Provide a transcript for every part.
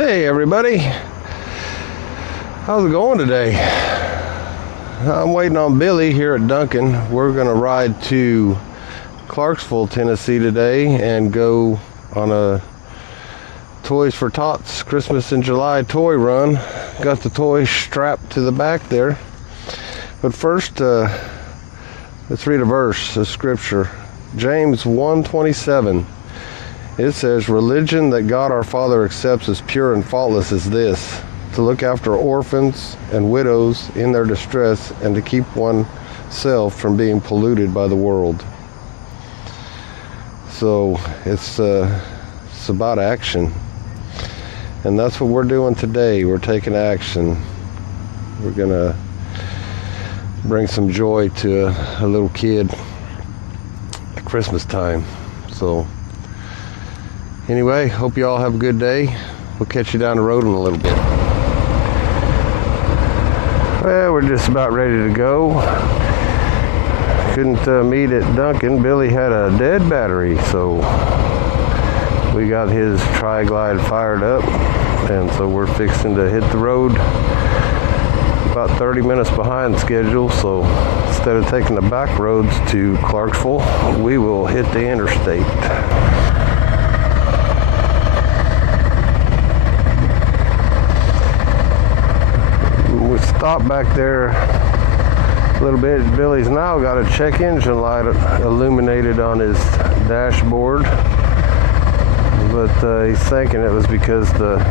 Hey everybody, how's it going today? I'm waiting on Billy here at Duncan. We're gonna ride to Clarksville, Tennessee today and go on a Toys for Tots Christmas in July toy run. Got the toys strapped to the back there. But first, let's read a verse of scripture. James 1:27. It says, "Religion that God our Father accepts as pure and faultless is this, to look after orphans and widows in their distress and to keep oneself from being polluted by the world." So it's about action. And that's what we're doing today. We're taking action. We're going to bring some joy to a little kid at Christmas time. So anyway, hope you all have a good day. We'll catch you down the road in a little bit. Well, we're just about ready to go. Couldn't meet at Duncan. Billy had a dead battery, so we got his Tri-Glide fired up, and so we're fixing to hit the road. About 30 minutes behind schedule, so instead of taking the back roads to Clarksville, we will hit the interstate. We stopped back there a little bit. Billy's now got a check engine light illuminated on his dashboard, but he's thinking it was because the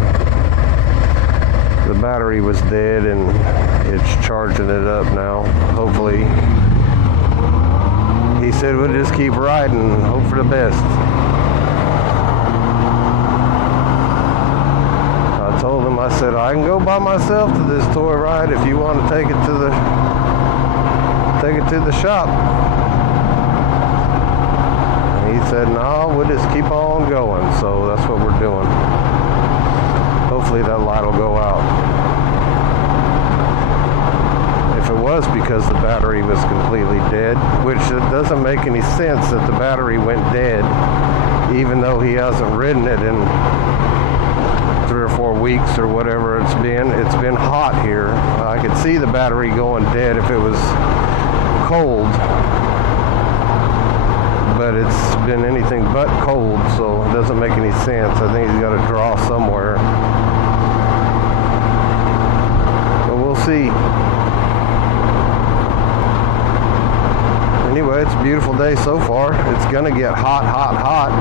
battery was dead and it's charging it up now. Hopefully, he said we'll just keep riding and hope for the best. I told him, I said, I can go by myself to this toy ride if you want to take it to the shop. And he said, no, we'll just keep on going. So that's what we're doing. Hopefully that light will go out. If it was because the battery was completely dead, which it doesn't make any sense that the battery went dead, even though he hasn't ridden it in 3 or 4 weeks or whatever it's been. It's been hot here. I could see the battery going dead if it was cold, but it's been anything but cold, so it doesn't make any sense. I think he's got to draw somewhere. But we'll see. Anyway, it's a beautiful day so far. It's gonna get hot, hot, hot.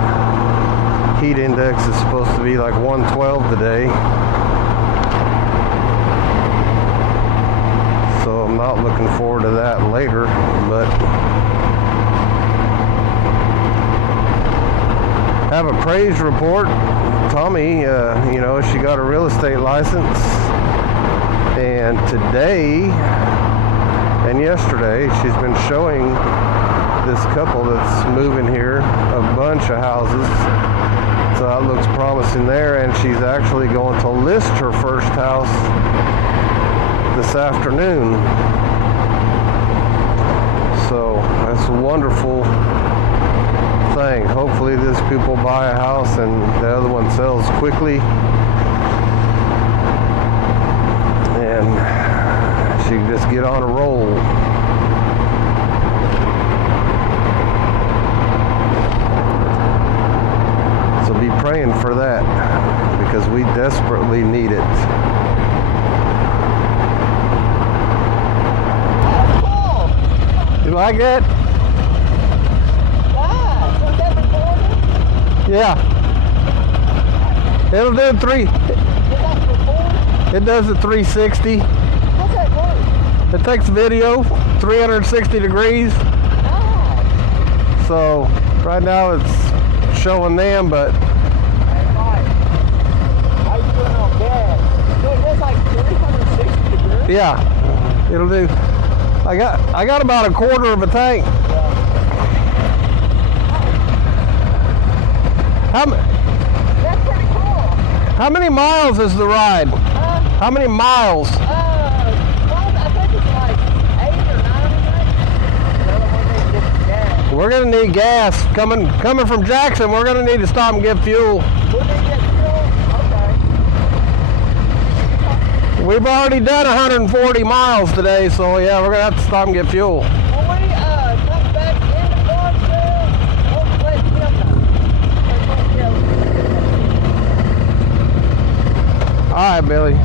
Heat index is supposed to be like 112 today. So I'm not looking forward to that later, but have a praise report. Tommy, she got a real estate license, and today and yesterday she's been showing this couple that's moving here a bunch of houses. So that looks promising there, and she's actually going to list her first house this afternoon. So that's a wonderful thing. Hopefully these people buy a house and the other one sells quickly, and she can just get on a roll. So be praying for that, because we desperately need it. You like it? Yeah. It'll do 3. It does a 360. What's that for? It takes video 360 degrees. Oh. So right now it's showing them, but That's right. How you doing on gas? So it does like 360 degrees? yeah, it'll do. I got about a quarter of a tank. That's pretty cool. How many miles is the ride? How many miles? Well, I think it's like 8 or 9 maybe. We're gonna need gas. Coming from Jackson, we're gonna need to stop and get fuel. We'll need to get fuel? Okay. We've already done 140 miles today, so yeah, we're gonna have to stop and get fuel. When we come back into Clarksville, we'll let him know. All right, Billy.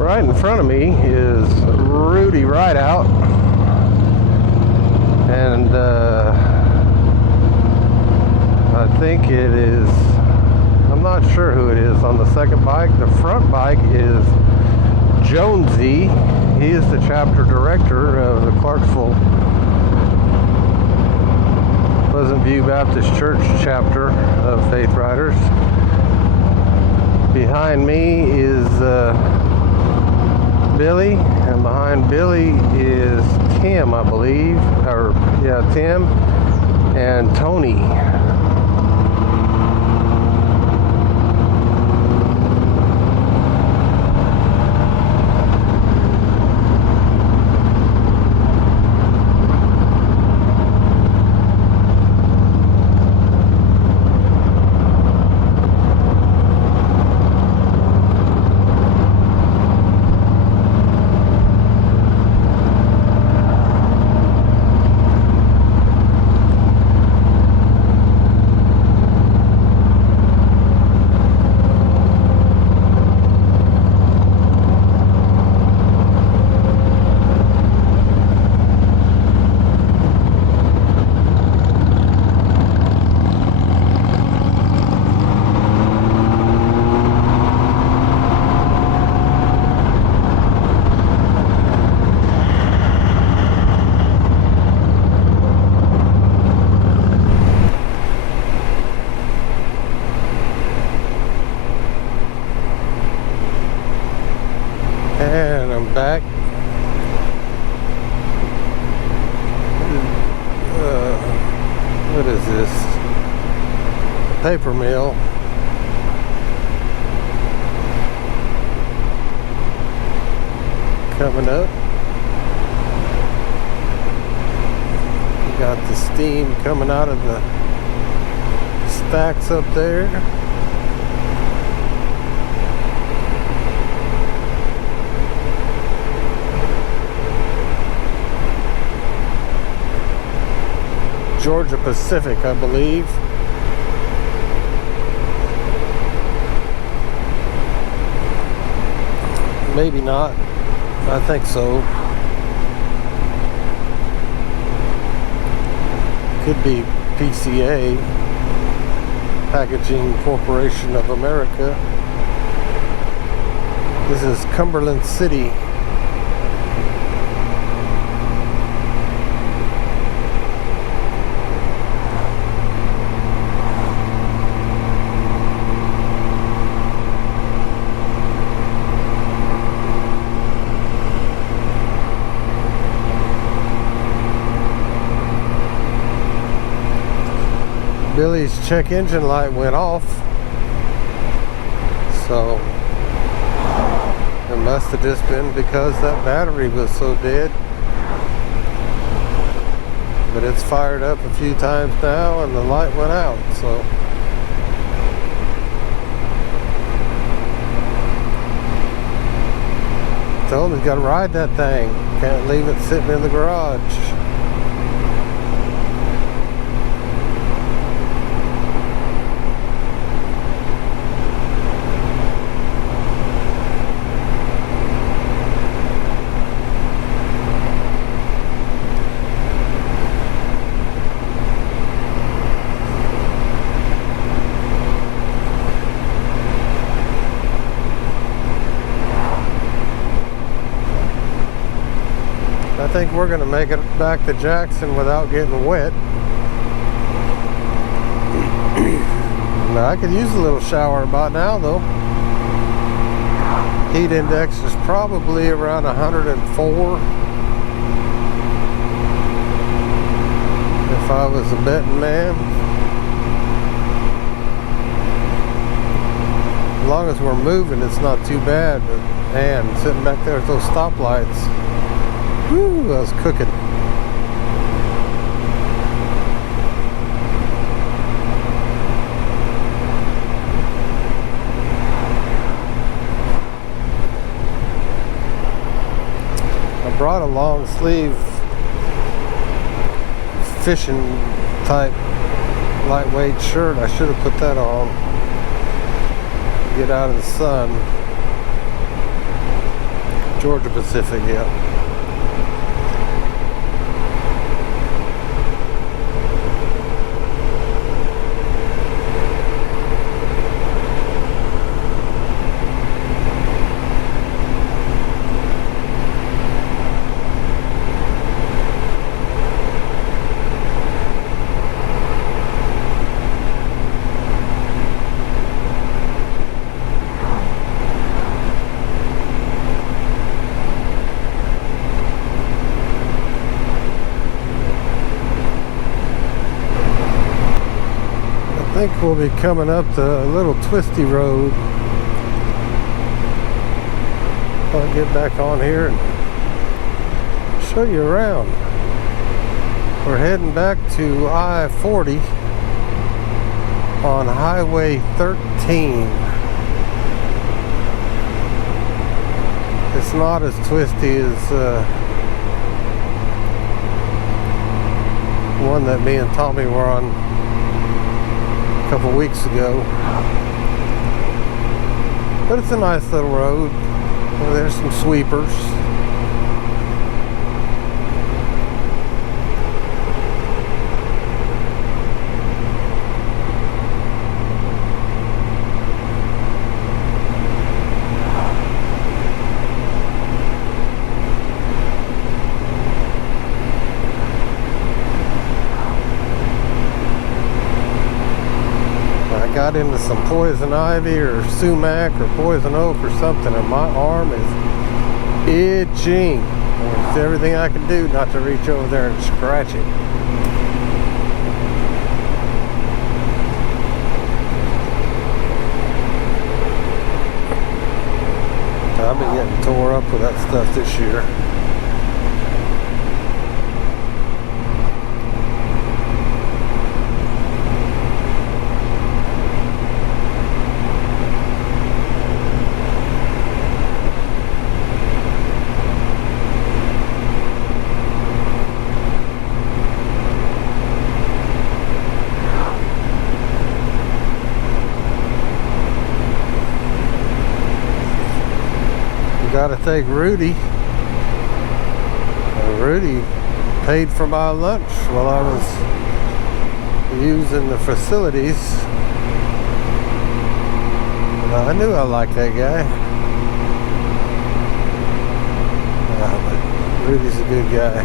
Right in front of me is Rudy Rideout, and I think it is, I'm not sure who it is on the second bike. The front bike is Jonesy. He is the chapter director of the Clarksville Pleasant View Baptist Church chapter of Faith Riders. Behind me is Billy, and behind Billy is Tim, I believe, or yeah, Tim and Tony. And I'm back. What is this? Paper mill. Coming up. You got the steam coming out of the stacks up there. Georgia Pacific, I believe. Maybe not. I think so. Could be PCA, Packaging Corporation of America. This is Cumberland City. Billy's check engine light went off, so it must have just been because that battery was so dead. But it's fired up a few times now and the light went out, so told him he's got to ride that thing, can't leave it sitting in the garage. I think we're going to make it back to Jackson without getting wet. I could use a little shower about now though. Heat index is probably around 104. If I was a betting man. As long as we're moving, it's not too bad. But man, sitting back there at those stoplights, whoo, I was cooking. Brought a long sleeve fishing type lightweight shirt. I should have put that on. Get out of the sun. Georgia Pacific, yeah. I think we'll be coming up the little twisty road. I'll get back on here and show you around. We're heading back to I-40 on Highway 13. It's not as twisty as one that me and Tommy were on a couple weeks ago, but it's a nice little road. Well, there's some sweepers. Got into some poison ivy or sumac or poison oak or something, and my arm is itching. It's everything I can do not to reach over there and scratch it. I've been getting tore up with that stuff this year. Got to thank Rudy. Rudy paid for my lunch while I was using the facilities. I knew I liked that guy. But Rudy's a good guy.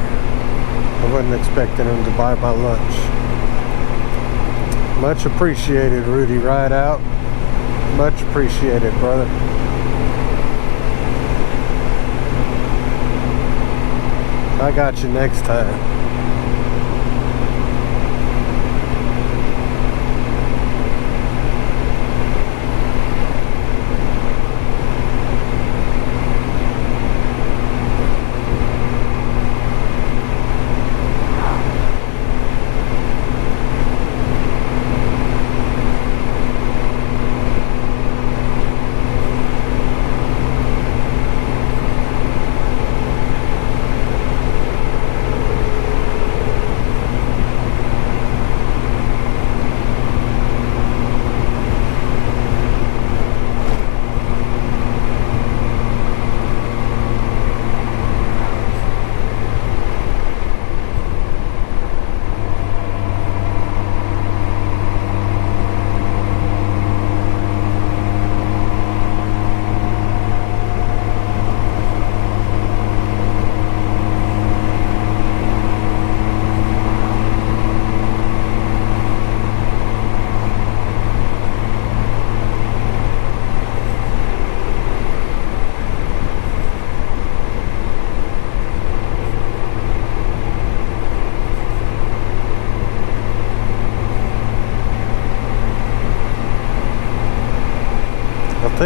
I wasn't expecting him to buy my lunch. Much appreciated, Rudy. Ride out. Much appreciated, brother. I got you next time.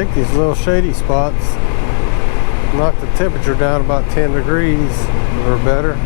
think these little shady spots knock the temperature down about 10 degrees or better.